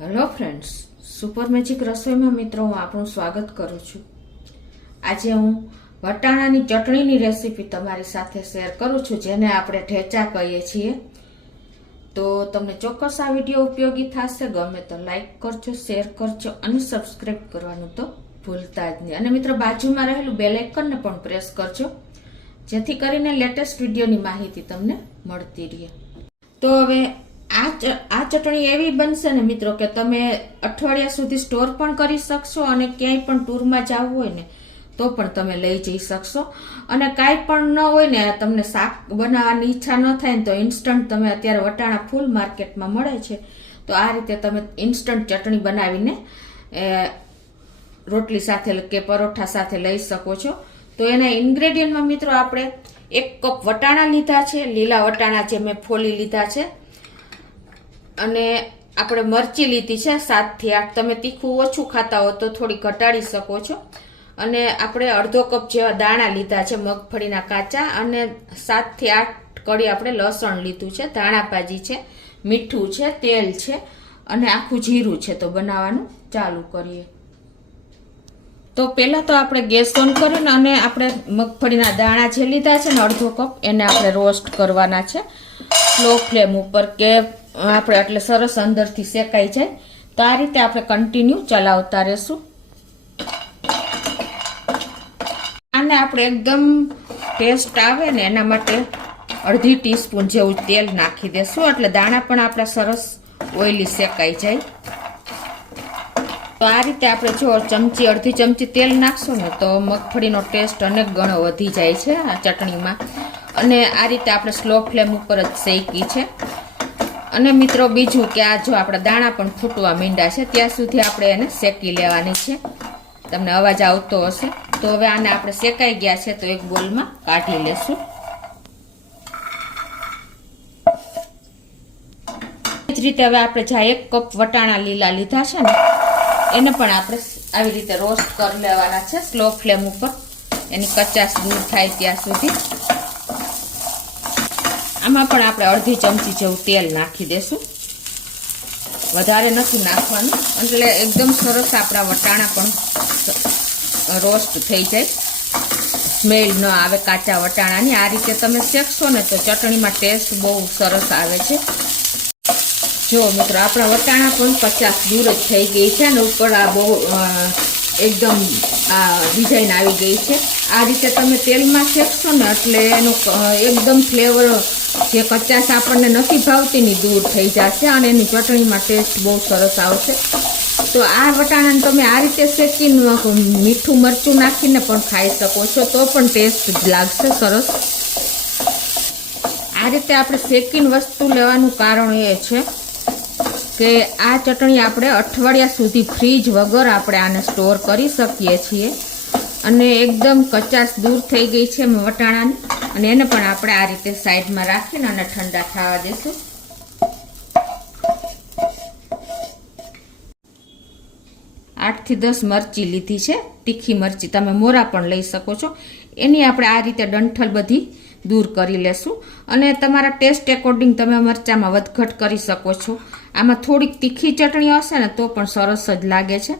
Hello friends, super magic રસોઈમાં મિત્રો હું આપણું સ્વાગત કરું છું. આજે હું વટાણાની ચટણીની રેસીપી તમારી સાથે શેર કરું છું, જેને આપણે ઠેચા કહીએ છીએ. તો તમને ચોક્કસ આ વિડીયો ઉપયોગી થશે. ગમે તો લાઈક કરજો, શેર કરજો અને સબસ્ક્રાઈબ કરવાનું તો ભૂલતા જ નહીં. અને મિત્રો બાજુમાં રહેલું બેલ આઇકનને પણ પ્રેસ કરજો, જેથી કરીને લેટેસ્ટ વિડીયોની માહિતી તમને મળતી રહે. તો હવે આ ચટણી એવી બનશે ને મિત્રો કે તમે અઠવાડિયા સુધી સ્ટોર પણ કરી શકશો અને ક્યાંય પણ ટૂરમાં જવું હોય ને તો પણ તમે લઈ જઈ શકશો. અને કાંઈ પણ ન હોય ને, તમને શાક બનાવવાની ઈચ્છા ન થાય ને તો ઇન્સ્ટન્ટ તમે અત્યારે વટાણા ફૂલ માર્કેટમાં મળે છે, તો આ રીતે તમે ઇન્સ્ટન્ટ ચટણી બનાવીને રોટલી સાથે કે પરોઠા સાથે લઈ શકો છો. તો એના ઇન્ગ્રેડિયન્ટમાં મિત્રો આપણે 1 કપ વટાણા લીધા છે, લીલા વટાણા જે મેં ફોલી લીધા છે. અને આપણે મરચી લીધી છે 7 થી 8. તમે તીખું ઓછું ખાતા હો તો થોડી ઘટાડી શકો છો. અને આપણે અડધો કપ જેવા દાણા લીધા છે મગફળીના કાચા, અને 7 થી 8 કળી આપણે લસણ લીધું છે, ધાણાભાજી છે, મીઠું છે, તેલ છે અને આખું જીરું છે. તો બનાવવાનું ચાલુ કરીએ. તો પહેલા તો આપણે ગેસ ઓન કરીને અને આપણે મગફળીના દાણા જે લીધા છે ને અડધો કપ, એને આપણે રોસ્ટ કરવાના છે સ્લો ફ્લેમ ઉપર, કે આપણે એટલે સરસ અંદરથી શેકાઈ જાય. તો આ રીતે આપણે કન્ટિન્યુ ચલાવતા રહેશું. આને આપણે એકદમ ટેસ્ટ આવે ને એના માટે અડધી ટીસ્પૂન જેવું તેલ નાખી દેશું, એટલે દાણા પણ આપણા સરસ ઓઈલી શેકાઈ જાય. તો આ રીતે આપણે જો અડધી ચમચી તેલ નાખશું ને તો મગફળીનો ટેસ્ટ અનેક ગણો વધી જાય છે આ ચટણીમાં. અને આ રીતે આપણે સ્લો ફ્લેમ ઉપર જ શેકી છે. અને મિત્રો બીજું કે આ જો આપણા દાણા પણ ફૂટવા માંડ્યા છે ત્યાં સુધી આપણે એને શેકી લેવાની છે. તમને અવાજ આવતો હશે. તો હવે આને આપણે શેકાઈ ગયા છે તો એક બોલમાં કાઢી લેશું. એ જ રીતે હવે આપણે જ્યાં 1 કપ વટાણા લીલા લીધા છે ને એને પણ આપણે આવી રીતે રોસ્ટ કરી લેવાના છે સ્લો ફ્લેમ ઉપર, એની કચાશ દૂર થાય ત્યાં સુધી. આમાં પણ આપણે અડધી ચમચી જેવું તેલ નાખી દેશું, વધારે નથી નાખવાનું, એટલે એકદમ સરસ આપણા વટાણા પણ રોસ્ટ થઈ જાય, સ્મેલ ન આવે કાચા વટાણાની. આ રીતે તમે શેકશો ને તો ચટણીમાં ટેસ્ટ બહુ સરસ આવે છે. જો મિત્રો આપણા વટાણા પણ કચાશ દૂર જ થઈ ગઈ છે અને ઉપર આ બહુ એકદમ આ ડિઝાઇન આવી ગઈ છે. આ રીતે તમે તેલમાં શેકશો ને એટલે એનું એકદમ ફ્લેવર, જે કચાશ આપણને નથી ભાવતી ની દૂર થઈ જશે અને એની ચટણીમાં ટેસ્ટ બહુ સરસ આવશે. તો આ વટાણાને તમે આ રીતે શેકીને મીઠું મરચું નાખીને પણ ખાઈ શકો છો, તો પણ ટેસ્ટ લાગશે સરસ. આ રીતે આપણે શેકીને વસ્તુ લેવાનું કારણ એ છે કે આ ચટણી આપણે અઠવાડિયા સુધી ફ્રીજ વગર આપણે આને સ્ટોર કરી શકીએ છીએ. અને એકદમ કચાશ દૂર થઈ ગઈ છે વટાણાની, અને એને પણ આપણે આ રીતે સાઈડમાં રાખીને અને ઠંડા થવા દેશું. આઠ થી 10 મરચી લીધી છે, તીખી મરચી, તમે મોરા પણ લઈ શકો છો. એની આપણે આ રીતે ડંઠલ બધી દૂર કરી લેશું. અને તમારા ટેસ્ટ એકોર્ડિંગ તમે મરચામાં વધઘટ કરી શકો છો. આમાં થોડીક તીખી ચટણી હશે ને તો પણ સરસ જ લાગે છે.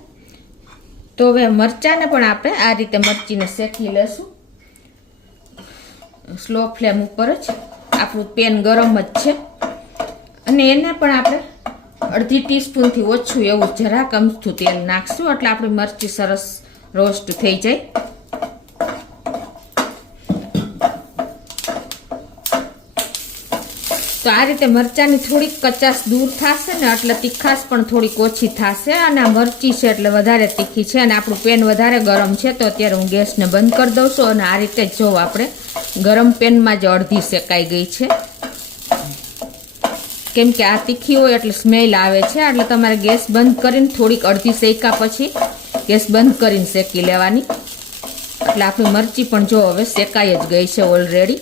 તો હવે મરચાને પણ આપણે આ રીતે મરચીને શેકી લેશું સ્લો ફ્લેમ ઉપર જ. આપણું પેન ગરમ જ છે. અને એને પણ આપણે અડધી ટીસ્પૂનથી ઓછું એવું જરાક અમથું તેલ નાખશું, એટલે આપણી મરચી સરસ રોસ્ટ થઈ જાય. તો આ રીતે મરચાની થોડીક કચાશ દૂર થશે ને એટલે તીખાશ પણ થોડીક ઓછી થશે. અને આ મરચી છે એટલે વધારે તીખી છે અને આપણું પેન વધારે ગરમ છે. તો અત્યારે હું ગેસને બંધ કરી દઉં છું. અને આ રીતે જો આપણે ગરમ પેનમાં જ અડધી શેકાઈ ગઈ છે, કેમ કે આ તીખી હોય એટલે સ્મેલ આવે છે. એટલે તમારે ગેસ બંધ કરીને થોડીક અડધી શેકા પછી ગેસ બંધ કરીને શેકી લેવાની. એટલે આપણી મરચી પણ જો હવે શેકાઈ જ ગઈ છે ઓલરેડી.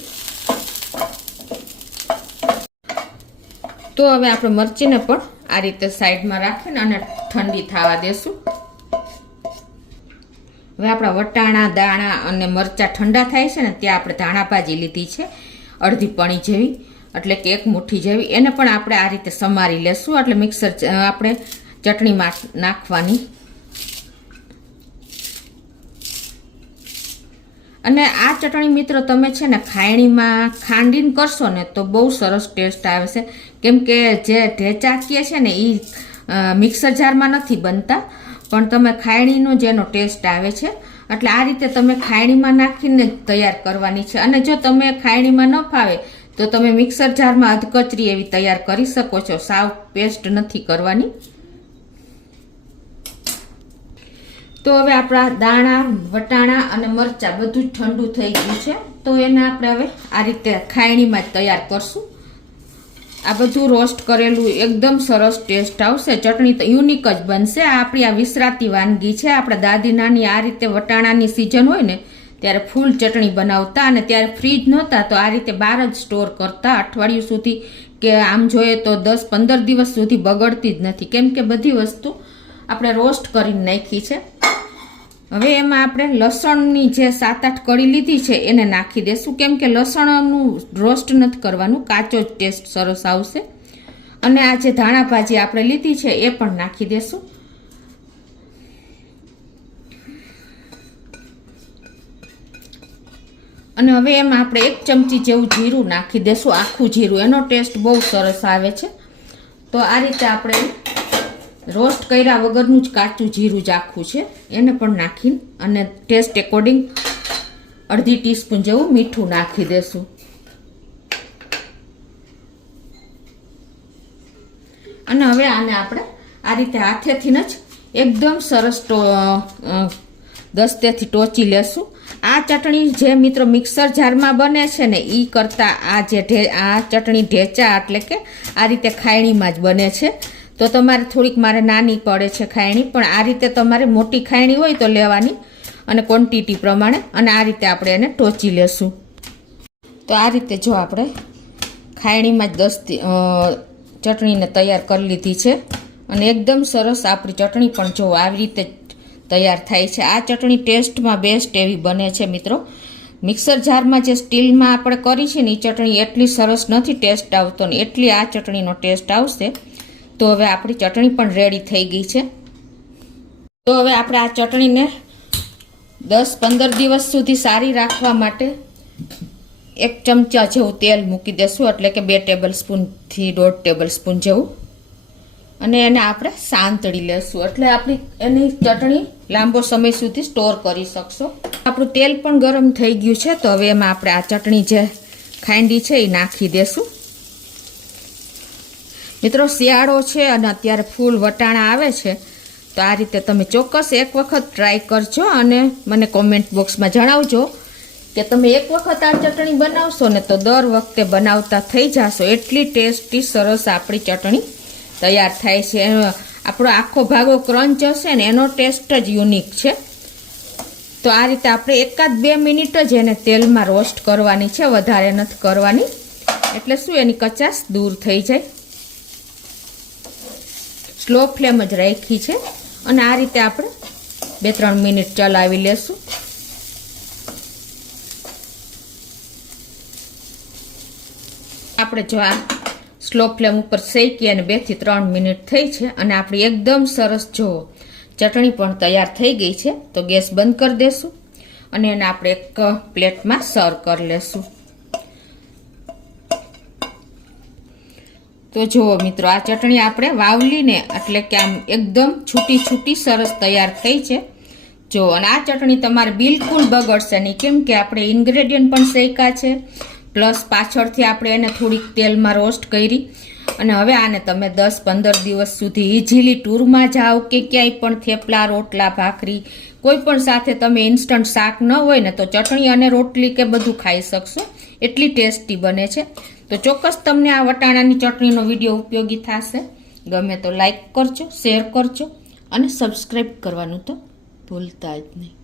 તો હવે આપણે મરચીને પણ આ રીતે સાઈડમાં રાખીને અને ઠંડી થવા દેશું. હવે આપણા વટાણા, દાણા અને મરચાં ઠંડા થાય છે ને ત્યાં આપણે ધાણાભાજી લીધી છે અડધી પણી જેવી, એટલે કે 1 મુઠ્ઠી જેવી. એને પણ આપણે આ રીતે સમારી લેશું. એટલે મિક્સર આપણે ચટણીમાં નાખવાની. અને આ ચટણી મિત્રો તમે છે ને ખાયણીમાં ખાંડીને કરશો ને તો બહુ સરસ ટેસ્ટ આવે છે. કેમ કે જે ઢેચા કહે છે ને એ મિક્સર જારમાં નથી બનતા, પણ તમે ખાયણીનો જેનો ટેસ્ટ આવે છે. એટલે આ રીતે તમે ખાયણીમાં નાખીને તૈયાર કરવાની છે. અને જો તમે ખાયણીમાં ન ફાવે તો તમે મિક્સર જારમાં અધકચરી એવી તૈયાર કરી શકો છો. સાવ પેસ્ટ નથી કરવાની. તો હવે આપણા દાણા, વટાણા અને મરચાં બધું જ ઠંડુ થઈ ગયું છે. તો એને આપણે હવે આ રીતે ખાયણીમાં જ તૈયાર કરશું. આ બધું રોસ્ટ કરેલું એકદમ સરસ ટેસ્ટ આવશે. ચટણી તો યુનિક જ બનશે. આ આપણી આ વિસરાતી વાનગી છે. આપણા દાદી નાની આ રીતે વટાણાની સિઝન હોય ને ત્યારે ફૂલ ચટણી બનાવતા, અને ત્યારે ફ્રીજ નહોતા તો આ રીતે બહાર જ સ્ટોર કરતા અઠવાડિયું સુધી, કે આમ જોઈએ તો 10-15 દિવસ સુધી બગડતી જ નથી. કેમ કે બધી વસ્તુ આપણે રોસ્ટ કરીને નાખી છે. હવે એમાં આપણે લસણની જે 7-8 કળી લીધી છે એને નાખી દેશું. કેમ કે લસણનું રોસ્ટ નથી કરવાનું, કાચો જ ટેસ્ટ સરસ આવશે. અને આ જે ધાણા ભાજી આપણે લીધી છે એ પણ નાખી દેશું. અને હવે એમાં આપણે 1 ચમચી જેવું જીરું નાખી દેશું, આખું જીરું. એનો ટેસ્ટ બહુ સરસ આવે છે. તો આ રીતે આપણે રોસ્ટ કર્યા વગરનું જ કાચું જીરું જ આખું છે એને પણ નાખીને અને ટેસ્ટ એકોર્ડિંગ અડધી ટીસ્પૂન જેવું મીઠું નાખી દેશું. અને હવે આને આપણે આ રીતે હાથેથી જ એકદમ સરસ દસ્તેથી ટોચી લેશું. આ ચટણી જે મિત્રો મિક્સર જારમાં બને છે ને એ કરતાં આ ચટણી ઢેચા એટલે કે આ રીતે ખાયણીમાં જ બને છે. તો તમારે થોડીક મારે નાની પડે છે ખાયણી, પણ આ રીતે તમારે મોટી ખાયણી હોય તો લેવાની અને ક્વોન્ટિટી પ્રમાણે. અને આ રીતે આપણે એને ટોચી લેશું. તો આ રીતે જો આપણે ખાયણીમાં જ ચટણીને તૈયાર કરી લીધી છે. અને એકદમ સરસ આપણી ચટણી પણ જો આવી રીતે તૈયાર થાય છે. આ ચટણી ટેસ્ટમાં બેસ્ટ એવી બને છે મિત્રો. મિક્સર જારમાં જે સ્ટીલમાં આપણે કરી છે ને એ ચટણી એટલી સરસ નથી ટેસ્ટ આવતો ને એટલી આ ચટણીનો ટેસ્ટ આવશે. તો હવે આપણી ચટણી પણ રેડી થઈ ગઈ છે. તો હવે આપણે આ ચટણીને 10-15 દિવસ સુધી સારી રાખવા માટે 1 ચમચા જેવું તેલ મૂકી દેશું, એટલે કે 2 ટેબલસ્પૂનથી 1.5 ટેબલસ્પૂન જેવું. અને એને આપણે સાંતળી લેશું, એટલે આપણી એની ચટણી લાંબો સમય સુધી સ્ટોર કરી શકશો. આપણું તેલ પણ ગરમ થઈ ગયું છે. તો હવે એમાં આપણે આ ચટણી જે ખાંડી છે એ નાખી દેશું. મિત્રો શિયાળો છે અને અત્યારે ફૂલ વટાણા આવે છે, તો આ રીતે તમે ચોક્કસ એક વખત ટ્રાય કરજો અને મને કોમેન્ટ બોક્સમાં જણાવજો કે તમે એક વખત આ ચટણી બનાવશો ને તો દર વખતે બનાવતા થઈ જશો. એટલી ટેસ્ટી સરસ આપણી ચટણી તૈયાર થાય છે. આપણો આખો ભાગો ક્રંચ હશે ને એનો ટેસ્ટ જ યુનિક છે. તો આ રીતે આપણે 1-2 મિનિટ જ એને તેલમાં રોસ્ટ કરવાની છે, વધારે નથી કરવાની. એટલે શું એની કચાશ દૂર થઈ જાય. સ્લો ફ્લેમ જ રાખી છે. અને આ રીતે આપણે 2-3 મિનિટ ચલાવી લેશું. આપણે જો આ સ્લો ફ્લેમ ઉપર શેકી અને 2-3 મિનિટ થઈ છે અને આપણી એકદમ સરસ જો ચટણી પણ તૈયાર થઈ ગઈ છે. તો ગેસ બંધ કરી દેશું અને એને આપણે એક પ્લેટમાં સર્વ કરી લેશું. તો જુઓ મિત્રો, આ ચટણી આપણે વાવલીને એટલે કે આમ એકદમ છૂટી સરસ તૈયાર થઈ છે. જો અને આ ચટણી તમારે બિલકુલ બગડશે નહીં, કેમ કે આપણે ઇન્ગ્રેડિયન્ટ પણ શેકા છે, પ્લસ પાછળથી આપણે એને થોડીક તેલમાં રોસ્ટ કરી. અને હવે આને તમે 10-15 દિવસ સુધી ઇઝીલી ટૂરમાં જાઓ કે ક્યાંય પણ થેપલા, રોટલા, ભાખરી કોઈ પણ સાથે તમે ઇન્સ્ટન્ટ શાક ન હોય ને તો ચટણી અને રોટલી કે બધું ખાઈ શકશો. એટલી ટેસ્ટી બને છે. તો ચોક્કસ તમને આ વટાણાની ચટણીનો વિડીયો ઉપયોગી થશે. ગમે તો લાઈક કરજો, શેર કરજો અને સબસ્ક્રાઈબ કરવાનું તો ભૂલતા જ નહીં.